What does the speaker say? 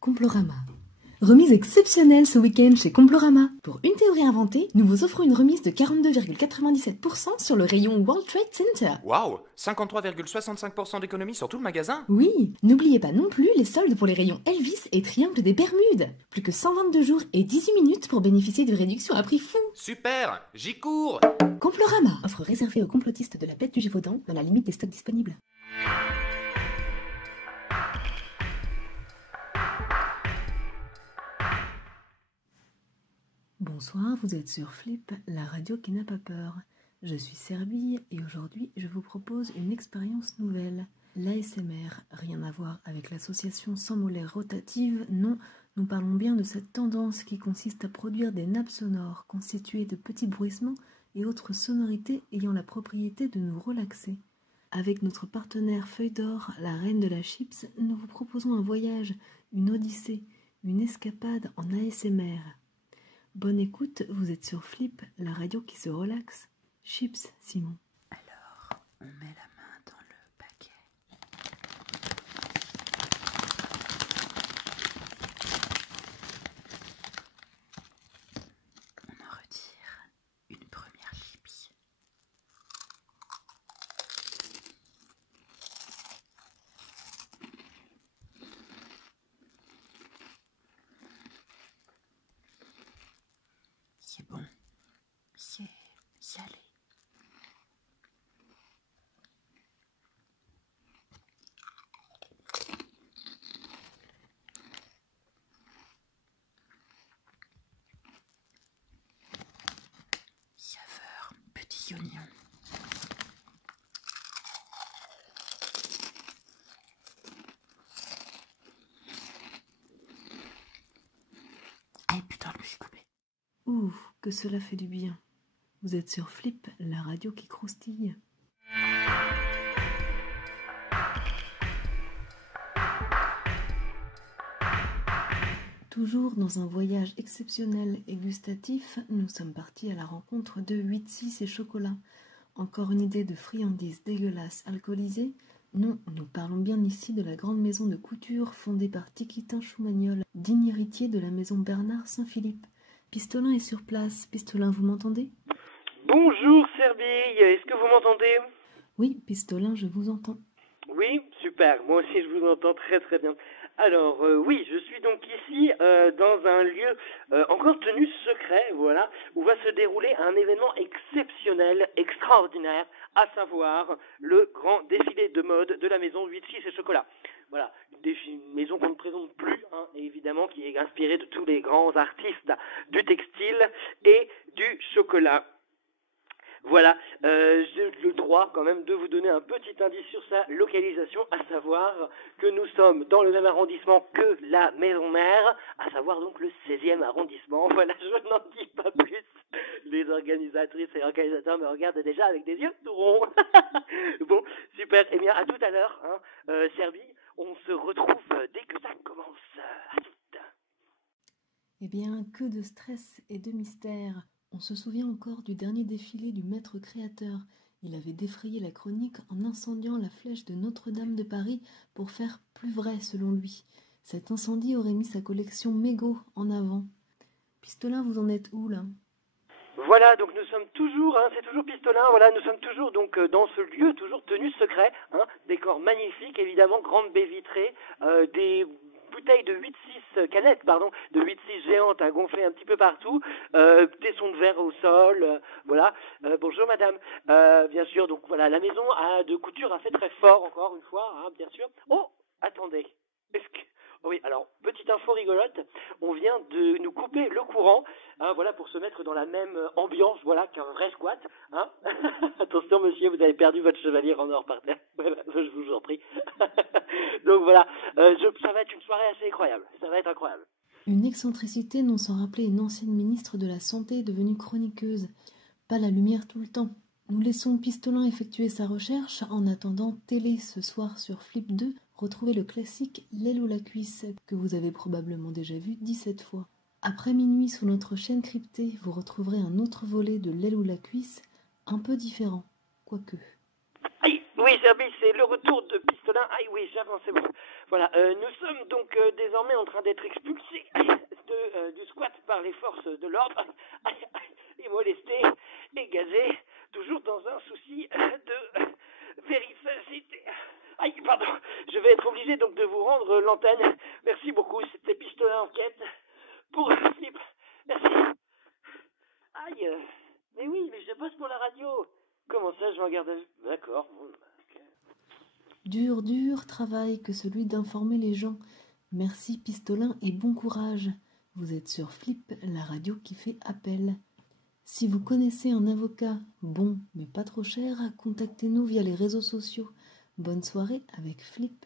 Complorama. Remise exceptionnelle ce week-end chez Complorama. Pour une théorie inventée, nous vous offrons une remise de 42,97% sur le rayon World Trade Center. Waouh, 53,65% d'économie sur tout le magasin. Oui, n'oubliez pas non plus les soldes pour les rayons Elvis et Triangle des Bermudes. Plus que 122 jours et 18 minutes pour bénéficier de réductions à prix fou. Super, j'y cours. Complorama. Offre réservée aux complotistes de la bête du Gévaudan dans la limite des stocks disponibles. Bonsoir, vous êtes sur Flip, la radio qui n'a pas peur. Je suis Serbille et aujourd'hui je vous propose une expérience nouvelle. L'ASMR, rien à voir avec l'association sans molaires rotatives, non, nous parlons bien de cette tendance qui consiste à produire des nappes sonores constituées de petits bruissements et autres sonorités ayant la propriété de nous relaxer. Avec notre partenaire Feuille d'Or, la reine de la chips, nous vous proposons un voyage, une odyssée, une escapade en ASMR. Bonne écoute, vous êtes sur Flip, la radio qui se relaxe. Chips, Simon. Alors, on met la main dans le paquet. On en retire une première chips. C'est bon, c'est salé. Saveur petit oignon. Ah putain, je me suis coupé. Ouh, que cela fait du bien. Vous êtes sur Flip, la radio qui croustille. Toujours dans un voyage exceptionnel et gustatif, nous sommes partis à la rencontre de 8-6 et chocolat. Encore une idée de friandises dégueulasses alcoolisées? Non, nous parlons bien ici de la grande maison de couture fondée par Tiquitin Choumagnol, digne héritier de la maison Bernard Saint-Philippe. Pistolin est sur place. Pistolin, vous m'entendez? Bonjour Serbille, est-ce que vous m'entendez? Oui, Pistolin, je vous entends. Oui, super, moi aussi je vous entends très très bien. Alors oui, je suis donc ici dans un lieu encore tenu secret, voilà, où va se dérouler un événement exceptionnel, extraordinaire, à savoir le grand défilé de mode de la maison 8-6 et chocolat. Voilà, une maison qu'on ne présente plus, hein, évidemment, qui est inspirée de tous les grands artistes du textile et du chocolat. Voilà, j'ai le droit quand même de vous donner un petit indice sur sa localisation, à savoir que nous sommes dans le même arrondissement que la maison mère, à savoir donc le 16e arrondissement. Voilà, je n'en dis pas plus. Les organisatrices et organisateurs me regardent déjà avec des yeux tout ronds. Bon, super, eh bien à tout à l'heure, hein, Serbie, on se retrouve dès que ça commence. À tout. Eh bien, que de stress et de mystère. On se souvient encore du dernier défilé du maître créateur. Il avait défrayé la chronique en incendiant la flèche de Notre-Dame de Paris pour faire plus vrai selon lui. Cet incendie aurait mis sa collection mégot en avant. Pistolin, vous en êtes où là? Voilà, donc nous sommes toujours, hein, c'est toujours Pistolin, voilà, nous sommes toujours donc dans ce lieu, toujours tenu secret, hein, décor magnifique, évidemment, grande baie vitrée, des bouteilles de 8-6, canettes, pardon, de 8-6 géantes à gonfler un petit peu partout, tessons de verre au sol, voilà. Bonjour madame, bien sûr, donc voilà, la maison de couture a fait très fort, encore une fois, hein, bien sûr. Oh, attendez, est-ce que... Oui, alors, petite info rigolote, on vient de nous couper le courant, hein, voilà, pour se mettre dans la même ambiance, voilà, qu'un vrai squat, hein. Attention monsieur, vous avez perdu votre chevalier en or par terre, voilà, je vous en prie. Donc voilà, ça va être une soirée assez incroyable, ça va être incroyable. Une excentricité non sans rappeler une ancienne ministre de la Santé devenue chroniqueuse. Pas la lumière tout le temps. Nous laissons Pistolin effectuer sa recherche en attendant télé ce soir sur Flip 2. Retrouvez le classique L'aile ou la cuisse que vous avez probablement déjà vu 17 fois. Après minuit sur notre chaîne cryptée, vous retrouverez un autre volet de L'aile ou la cuisse, un peu différent, quoique. Aïe, oui, Serbie, c'est le retour de Pistolin. Aïe, oui, j'avance, c'est bon. Voilà, nous sommes donc désormais en train d'être expulsés du squat par les forces de l'ordre, et molestés, et gazés, toujours dans un souci de véracité. Aïe, pardon, je vais être obligé donc de vous rendre l'antenne. Merci beaucoup, c'était Pistolet Enquête pour Flip. Merci. Aïe, mais oui, mais je bosse pour la radio. Comment ça, je regarde... D'accord. Dur, dur travail que celui d'informer les gens. Merci Pistolin et bon courage. Vous êtes sur Flip, la radio qui fait appel. Si vous connaissez un avocat bon mais pas trop cher, contactez-nous via les réseaux sociaux. Bonne soirée avec Flip.